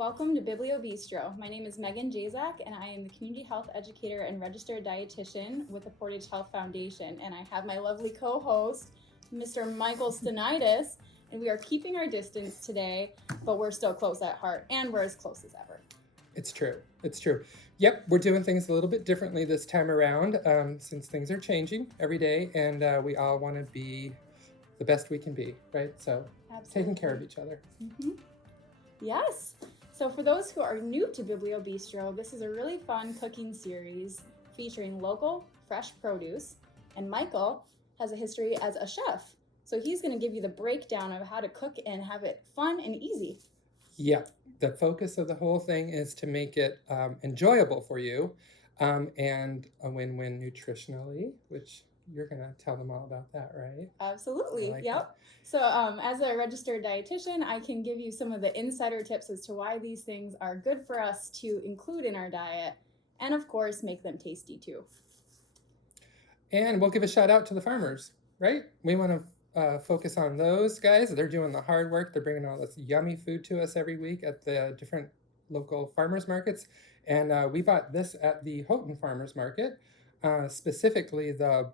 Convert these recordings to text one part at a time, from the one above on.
Welcome to Biblio Bistro. My name is Meghan and I am the Community Health Educator and Registered Dietitian with the Portage Health Foundation. And I have my lovely co-host, Mr. Michael Stenitis, and we are keeping our distance today, but we're still close at heart, and we're as close as ever. It's true. It's true. Yep, we're doing things a little bit differently this time around since things are changing every day, and we all want to be the best we can be, right? So taking care of each other. Mm-hmm. Yes. So for those who are new to Biblio Bistro, this is a really fun cooking series featuring local, fresh produce, and Michael has a history as a chef. So he's going to give you the breakdown of how to cook and have it fun and easy. Yeah, the focus of the whole thing is to make it enjoyable for you and a win-win nutritionally, which you're going to tell them all about that, right? Absolutely. Like yep. That. So as a registered dietitian, I can give you some of the insider tips as to why these things are good for us to include in our diet and, of course, make them tasty too. And we'll give a shout out to the farmers, right? We want to focus on those guys. They're doing the hard work. They're bringing all this yummy food to us every week at the different local farmers markets. And we bought this at the Houghton Farmers Market, specifically the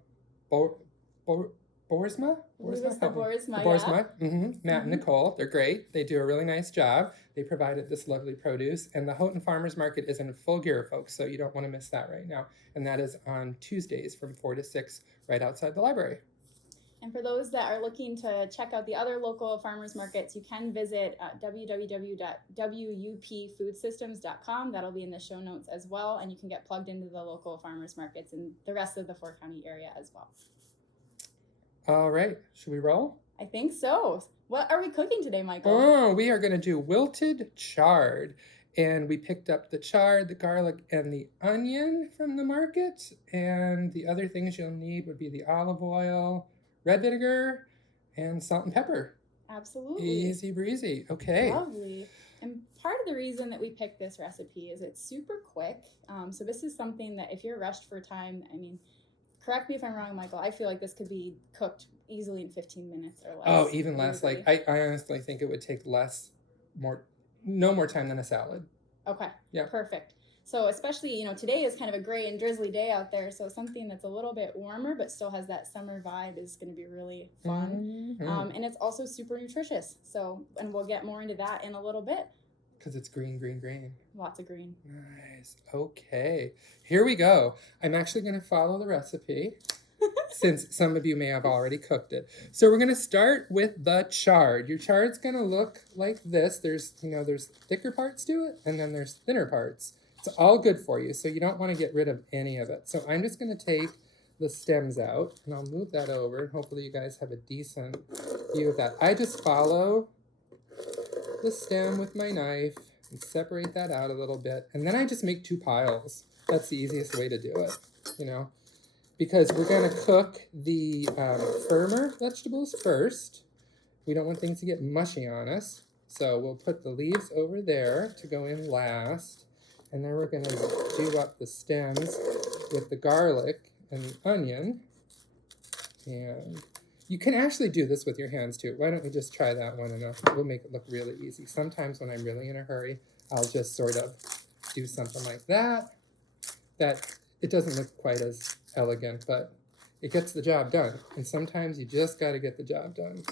Boersma? Boersma, Boersma. Yeah. Mm-hmm. Matt and Nicole. They're great. They do a really nice job. They provided this lovely produce. And the Houghton Farmers Market is in full gear, folks, so you don't want to miss that right now. And that is on Tuesdays from 4 to 6 right outside the library. And for those that are looking to check out the other local farmers markets, you can visit www.wupfoodsystems.com. That'll be in the show notes as well. And you can get plugged into the local farmers markets in the rest of the 4-county area as well. All right. Should we roll? I think so. What are we cooking today, Michael? Oh, we are going to do wilted chard. And we picked up the chard, the garlic, and the onion from the market. And the other things you'll need would be the olive oil, red vinegar, and salt and pepper. Absolutely. Easy breezy. Okay. Lovely. And part of the reason that we picked this recipe is it's super quick. So this is something that if you're rushed for time, I mean, correct me if I'm wrong, Michael, I feel like this could be cooked easily in 15 minutes or less. Oh, even less. Like I honestly think it would take no more time than a salad. Okay. Yeah. Perfect. So especially, today is kind of a gray and drizzly day out there. So something that's a little bit warmer but still has that summer vibe is going to be really fun. Mm-hmm. And it's also super nutritious. And we'll get more into that in a little bit. Because it's green, green, green. Lots of green. Nice. Okay. Here we go. I'm actually going to follow the recipe since some of you may have already cooked it. So we're going to start with the chard. Your chard's going to look like this. There's thicker parts to it and then there's thinner parts. It's all good for you, so you don't want to get rid of any of it. So I'm just going to take the stems out, and I'll move that over, and hopefully you guys have a decent view of that. I just follow the stem with my knife and separate that out a little bit, and then I just make 2 piles. That's the easiest way to do it, because we're going to cook the firmer vegetables first. We don't want things to get mushy on us, so we'll put the leaves over there to go in last. And then we're going to do up the stems with the garlic and the onion. And you can actually do this with your hands too. Why don't we just try that one and we'll make it look really easy. Sometimes when I'm really in a hurry, I'll just sort of do something like that. That it doesn't look quite as elegant, but it gets the job done. And sometimes you just got to get the job done.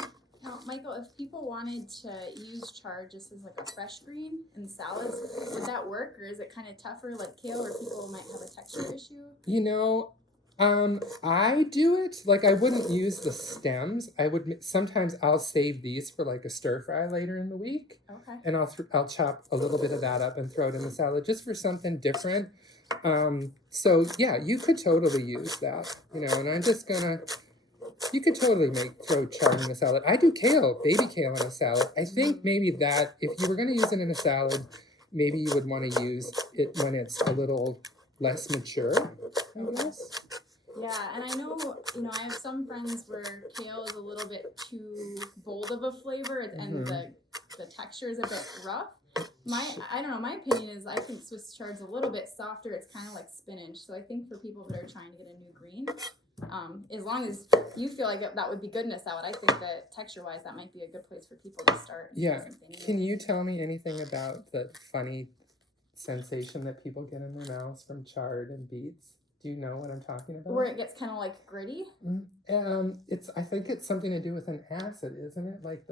Now, Michael, if people wanted to use chard just as like a fresh green in salads, would that work? Or is it kind of tougher like kale where people might have a texture issue? I do it, like I wouldn't use the stems. Sometimes I'll save these for like a stir fry later in the week. Okay. And I'll chop a little bit of that up and throw it in the salad just for something different. So yeah, you could totally use that, and I'm just you could totally throw chard in a salad. I do baby kale in a salad. I think maybe that, if you were going to use it in a salad, maybe you would want to use it when it's a little less mature, I guess. Yeah, and I know, I have some friends where kale is a little bit too bold of a flavor and the texture is a bit rough. My opinion is I think Swiss chard's a little bit softer. It's kind of like spinach. So I think for people that are trying to get a new green, as long as you feel like that would be good in a salad, I think that texture-wise, that might be a good place for people to start. Yeah. Can you tell me anything about the funny sensation that people get in their mouths from chard and beets? Do you know what I'm talking about? Where it gets kind of like gritty? I think it's something to do with an acid, isn't it? Like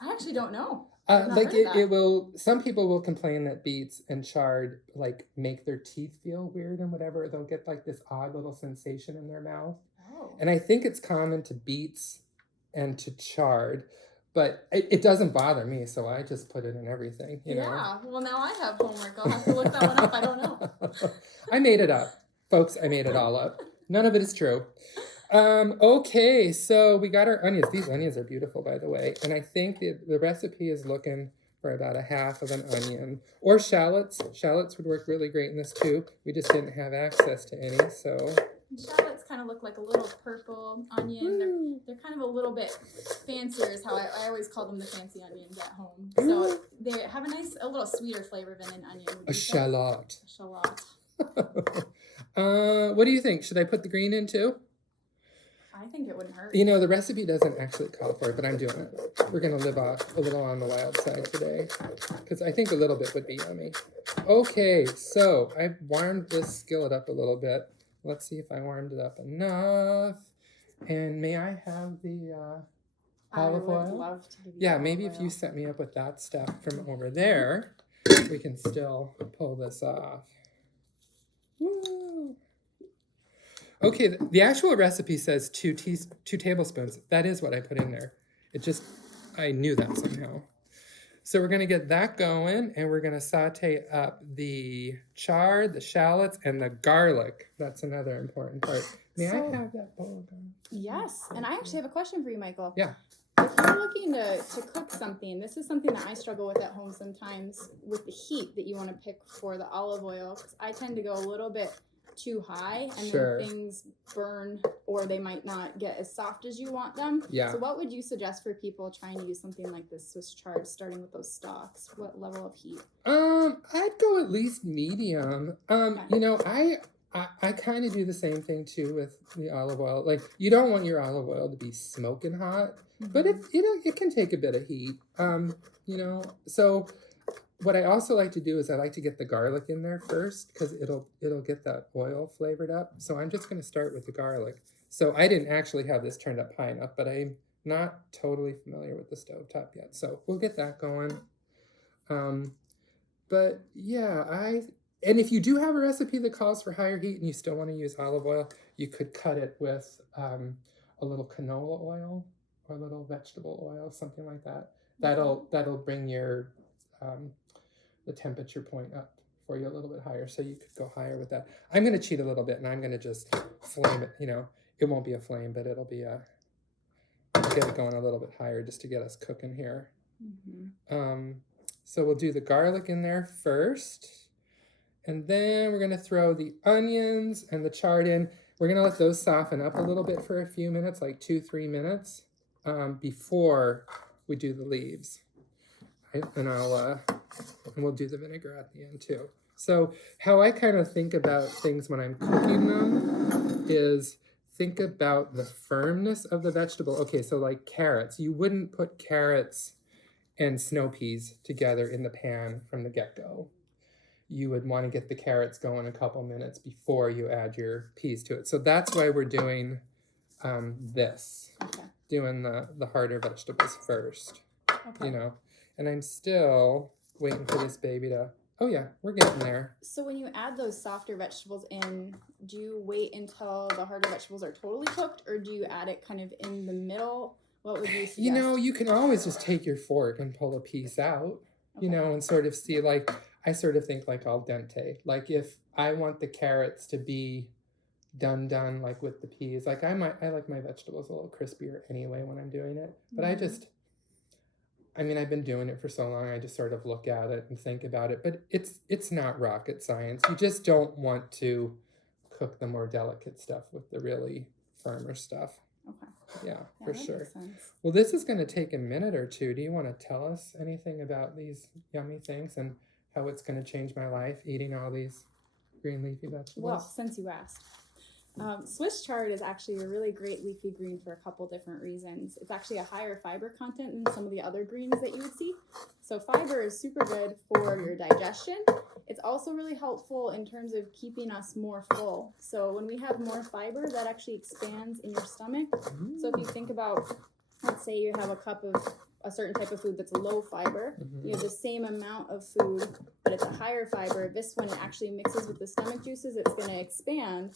I actually don't know. Like it will, some people will complain that beets and chard like make their teeth feel weird and whatever. They'll get like this odd little sensation in their mouth. Oh. And I think it's common to beets and to chard, but it doesn't bother me. So I just put it in everything, you know? Yeah. Well, now I have homework. I'll have to look that one up. I don't know. I made it up. Folks, I made it all up. None of it is true. Okay, so we got our onions. These onions are beautiful, by the way. And I think the recipe is looking for about a half of an onion. Or shallots. Shallots would work really great in this too. We just didn't have access to any, so. And shallots kind of look like a little purple onion. They're kind of a little bit fancier is how I always call them the fancy onions at home. So they have a little sweeter flavor than an onion. A shallot. A shallot. What do you think? Should I put the green in too? I think it wouldn't hurt. You know, the recipe doesn't actually call for it, but I'm doing it. We're going to live off a little on the wild side today because I think a little bit would be yummy. Okay, so I've warmed this skillet up a little bit. Let's see if I warmed it up enough. And may I have the olive oil? I would love to give you maybe if you set me up with that stuff from over there, we can still pull this off. Woo. Okay, the actual recipe says 2 tablespoons. That is what I put in there. I knew that somehow. So we're going to get that going, and we're going to saute up the chard, the shallots, and the garlic. That's another important part. May I have that bowl of garlic? Yes, and I actually have a question for you, Michael. Yeah. If you're looking to cook something, this is something that I struggle with at home sometimes with the heat that you want to pick for the olive oil. Because I tend to go a little bit too high and then things burn or they might not get as soft as you want them. Yeah. So what would you suggest for people trying to use something like this Swiss chard, starting with those stalks? What level of heat? I'd go at least medium. Okay. You know, I kind of do the same thing too with the olive oil. Like, you don't want your olive oil to be smoking hot, but it can take a bit of heat. You know, so what I also like to do is I like to get the garlic in there first because it'll get that oil flavored up. So I'm just going to start with the garlic. So I didn't actually have this turned up high enough, but I'm not totally familiar with the stovetop yet. So we'll get that going. But yeah, and if you do have a recipe that calls for higher heat and you still want to use olive oil, you could cut it with a little canola oil or a little vegetable oil, something like that. That'll bring your the temperature point up for you a little bit higher, so you could go higher with that. I'm going to cheat a little bit, and I'm going to just flame it. You know, it won't be a flame, but it'll be get it going a little bit higher just to get us cooking here. So we'll do the garlic in there first, and then we're going to throw the onions and the chard in. We're going to let those soften up a little bit for a few minutes, like 2-3 minutes, before we do the leaves. Right? And we'll do the vinegar at the end too. So how I kind of think about things when I'm cooking them is think about the firmness of the vegetable. Okay, so like carrots, you wouldn't put carrots and snow peas together in the pan from the get-go. You would want to get the carrots going a couple minutes before you add your peas to it. So that's why we're doing this, doing the harder vegetables first, you know. And I'm still waiting for this baby to, oh yeah, we're getting there. So when you add those softer vegetables in, do you wait until the harder vegetables are totally cooked, or do you add it kind of in the middle? What would you suggest? You know, you can always just take your fork and pull a piece out, you know, and sort of see, like, I sort of think like al dente. Like, if I want the carrots to be done like with the peas, like I like my vegetables a little crispier anyway when I'm doing it, but I've been doing it for so long, I just sort of look at it and think about it. But it's not rocket science. You just don't want to cook the more delicate stuff with the really firmer stuff. Okay. Yeah, for sure. Makes sense. Well, this is going to take a minute or two. Do you want to tell us anything about these yummy things and how it's going to change my life, eating all these green leafy vegetables? Well, since you asked. Swiss chard is actually a really great leafy green for a couple different reasons. It's actually a higher fiber content than some of the other greens that you would see. So fiber is super good for your digestion. It's also really helpful in terms of keeping us more full. So when we have more fiber, that actually expands in your stomach. So if you think about, let's say you have a cup of a certain type of food that's low fiber, you have the same amount of food, but it's a higher fiber. This one, it actually mixes with the stomach juices, it's going to expand,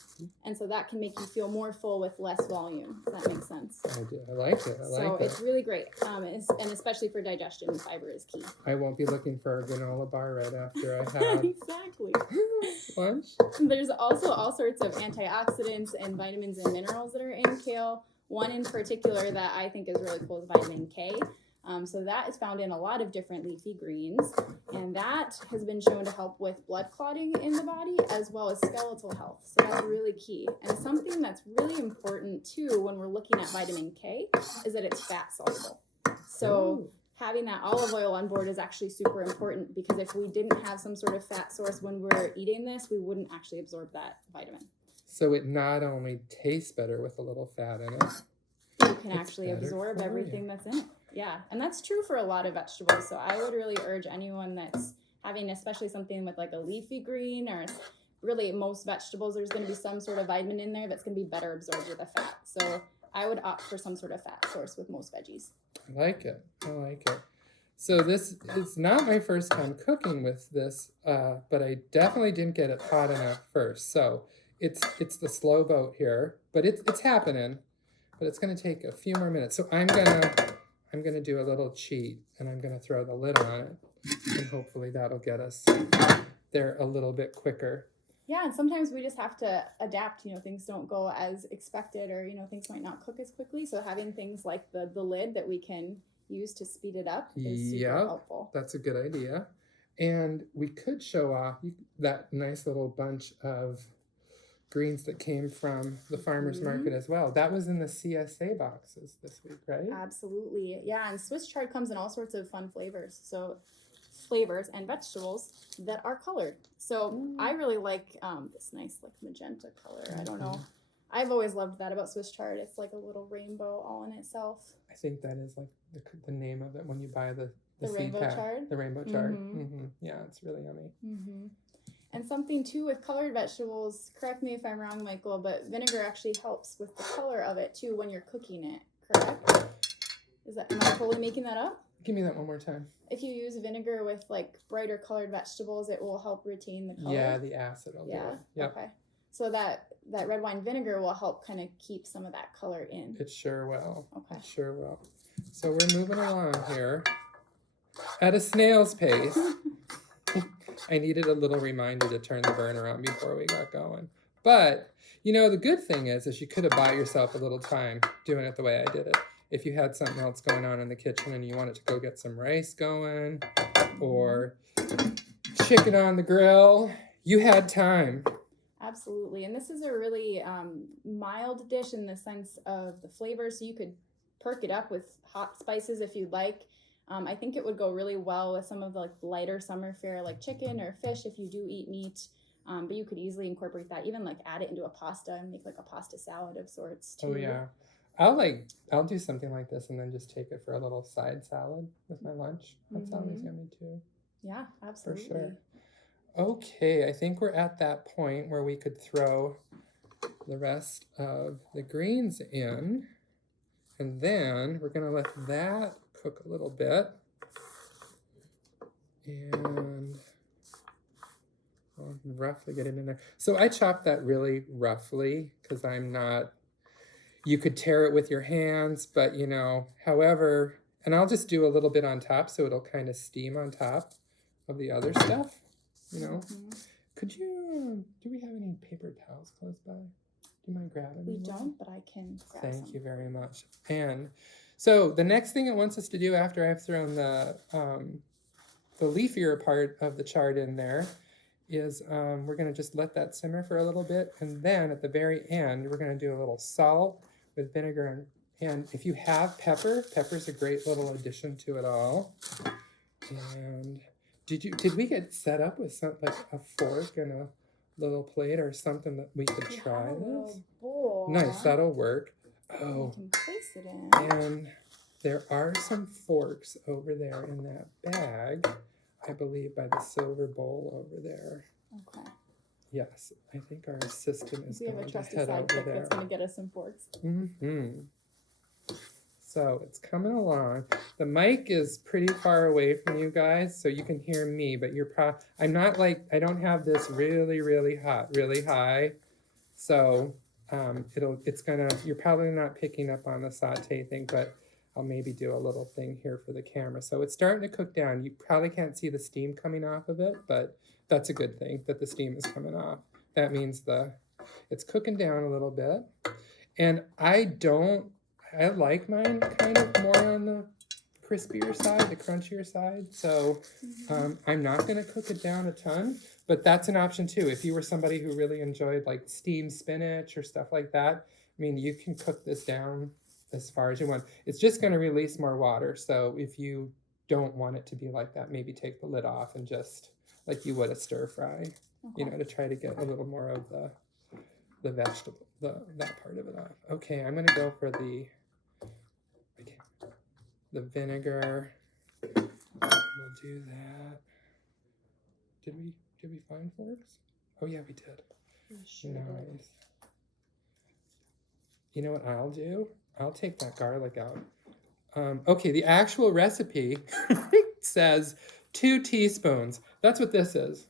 and so that can make you feel more full with less volume. Does that make sense? I do. I like it. So it's really great, and especially for digestion, fiber is key. I won't be looking for a granola bar right after I have Exactly. lunch. There's also all sorts of antioxidants and vitamins and minerals that are in kale. One in particular that I think is really cool is vitamin K. So that is found in a lot of different leafy greens, and that has been shown to help with blood clotting in the body as well as skeletal health. So that's really key. And something that's really important too when we're looking at vitamin K is that it's fat soluble. So having that olive oil on board is actually super important, because if we didn't have some sort of fat source when we're eating this, we wouldn't actually absorb that vitamin. So it not only tastes better with a little fat in it, you can actually absorb everything that's in it. Yeah, and that's true for a lot of vegetables. So I would really urge anyone that's having especially something with like a leafy green, or really most vegetables, there's going to be some sort of vitamin in there that's going to be better absorbed with a fat. So I would opt for some sort of fat source with most veggies. I like it. I like it. So this is not my first time cooking with this, but I definitely didn't get it hot enough first. So it's the slow boat here, but it's happening. But it's going to take a few more minutes. So I'm gonna do a little cheat, and I'm gonna throw the lid on it, and hopefully that'll get us there a little bit quicker. Yeah, and sometimes we just have to adapt. Things don't go as expected, or things might not cook as quickly. So having things like the lid that we can use to speed it up is super helpful. That's a good idea. And we could show off that nice little bunch of greens that came from the farmers market as well. That was in the CSA boxes this week, right? Absolutely. Yeah, and Swiss chard comes in all sorts of fun flavors. So flavors and vegetables that are colored. So I really like this nice like magenta color. I don't know. I've always loved that about Swiss chard. It's like a little rainbow all in itself. I think that is like the name of it when you buy the rainbow seed pack. chard. The rainbow chard. Yeah, it's really yummy. And something too with colored vegetables, correct me if I'm wrong, Michael, but vinegar actually helps with the color of it too when you're cooking it, correct? Am I totally making that up? Give me that one more time. If you use vinegar with like brighter colored vegetables, it will help retain the color. Yeah, the acid will do it. Yep. Okay. So that red wine vinegar will help kind of keep some of that color in. It sure will. Okay. It sure will. So we're moving along here at a snail's pace. I needed a little reminder to turn the burner on before we got going. But, the good thing is you could have bought yourself a little time doing it the way I did it. If you had something else going on in the kitchen and you wanted to go get some rice going or chicken on the grill, you had time. Absolutely. And this is a really mild dish in the sense of the flavor. So you could perk it up with hot spices if you'd like. I think it would go really well with some of the lighter summer fare like chicken or fish if you do eat meat. But you could easily incorporate that, even like add it into a pasta and make like a pasta salad of sorts too. Oh yeah. I'll do something like this and then just take it for a little side salad with my lunch. That's always yummy too. Yeah, absolutely. For sure. Okay, I think we're at that point where we could throw the rest of the greens in. And then we're going to let that cook a little bit. And I'll roughly get it in there. So I chopped that really roughly because you could tear it with your hands, but however, and I'll just do a little bit on top so it'll kind of steam on top of the other stuff, do we have any paper towels close by? Do you mind grabbing We one? don't, but I can grab Thank some. you very much. And so the next thing it wants us to do after I've thrown the leafier part of the chard in there is we're going to just let that simmer for a little bit. And then at the very end, we're going to do a little salt with vinegar. And if you have pepper's a great little addition to it all. And did we get set up with a fork and little plate or something that we could We try have a this? little bowl. Nice, that'll work. You Oh, can place it in. and there are some forks over there in that bag, I believe, by the silver bowl over there. Okay. Yes, I think our assistant is We have a going to trusty head over sidekick there. that's going to get us some forks. So it's coming along. The mic is pretty far away from you guys, so you can hear me, but I'm not like, I don't have this really, really hot, really high. So you're probably not picking up on the saute thing, but I'll maybe do a little thing here for the camera. So it's starting to cook down. You probably can't see the steam coming off of it, but that's a good thing that the steam is coming off. That means it's cooking down a little bit. And I like mine kind of more on the crispier side, the crunchier side. So I'm not going to cook it down a ton, but that's an option too. If you were somebody who really enjoyed like steamed spinach or stuff like that, I mean, you can cook this down as far as you want. It's just going to release more water. So if you don't want it to be like that, maybe take the lid off and just like you would a stir fry, to try to get a little more of the vegetable, that part of it off. Okay, I'm going to go for the vinegar. We'll do that. Did we find forks? Oh yeah, we did. Sure. Nice. You know what I'll do? I'll take that garlic out. Okay, the actual recipe says 2 teaspoons. That's what this is.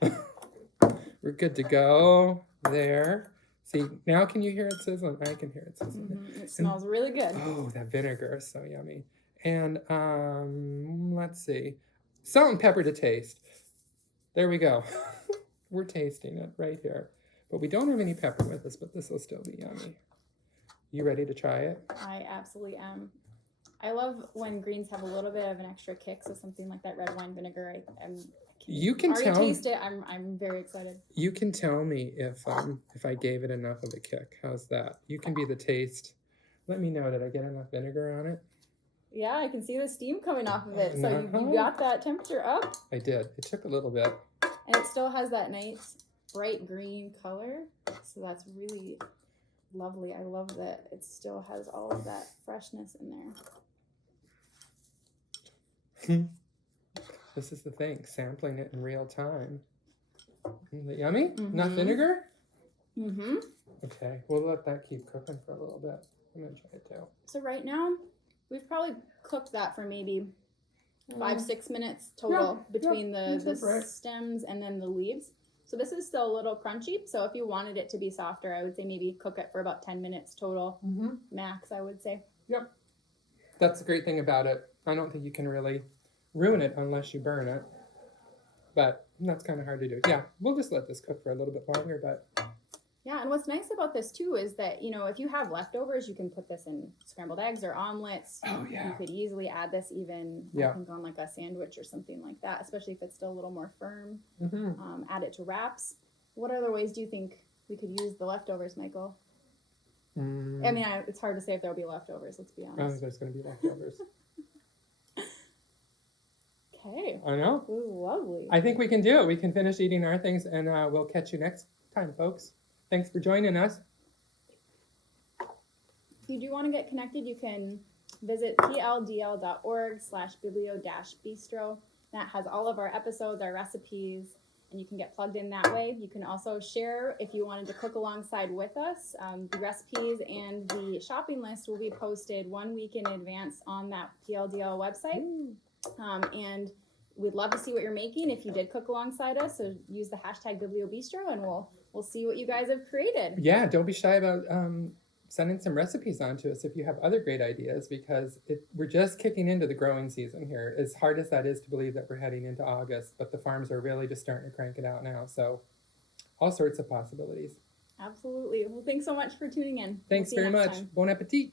We're good to go there. See, now can you hear it sizzling? I can hear it sizzling. It smells really good. Oh, that vinegar is so yummy. And let's see. Salt and pepper to taste. There we go. We're tasting it right here. But we don't have any pepper with us, but this will still be yummy. You ready to try it? I absolutely am. I love when greens have a little bit of an extra kick, so something like that red wine vinegar. You can already tell. Taste it. I'm very excited. You can tell me if I gave it enough of a kick. How's that? You can be the taste. Let me know. Did I get enough vinegar on it? Yeah, I can see the steam coming off of it. So you got that temperature up. I did. It took a little bit. And it still has that nice bright green color. So that's really lovely. I love that it still has all of that freshness in there. This is the thing, sampling it in real time. Is it yummy? Mm-hmm. Enough vinegar? Mm-hmm. Okay, we'll let that keep cooking for a little bit. I'm gonna try it too. So right now, we've probably cooked that for maybe 5-6 minutes total between the stems and then the leaves. So this is still a little crunchy. So if you wanted it to be softer, I would say maybe cook it for about 10 minutes total, max, I would say. Yep. That's the great thing about it. I don't think you can really ruin it unless you burn it. But that's kind of hard to do. Yeah, we'll just let this cook for a little bit longer, but... Yeah, and what's nice about this too is that, if you have leftovers, you can put this in scrambled eggs or omelets. Oh, yeah. You could easily add this even, I think, on like a sandwich or something like that, especially if it's still a little more firm. Add it to wraps. What other ways do you think we could use the leftovers, Michael? I mean, it's hard to say if there'll be leftovers, let's be honest. I don't think there's going to be leftovers. Okay. I know. Ooh, lovely. I think we can do it. We can finish eating our things, and we'll catch you next time, folks. Thanks for joining us. If you do want to get connected, you can visit pldl.org/biblio-bistro. That has all of our episodes, our recipes, and you can get plugged in that way. You can also share if you wanted to cook alongside with us. The recipes and the shopping list will be posted 1 week in advance on that PLDL website. And we'd love to see what you're making if you did cook alongside us. So use the hashtag Biblio Bistro, and we'll see what you guys have created. Yeah, don't be shy about sending some recipes on to us if you have other great ideas, because we're just kicking into the growing season here. As hard as that is to believe that we're heading into August, but the farms are really just starting to crank it out now. So all sorts of possibilities. Absolutely. Well, thanks so much for tuning in. Thanks very much. Bon appetit.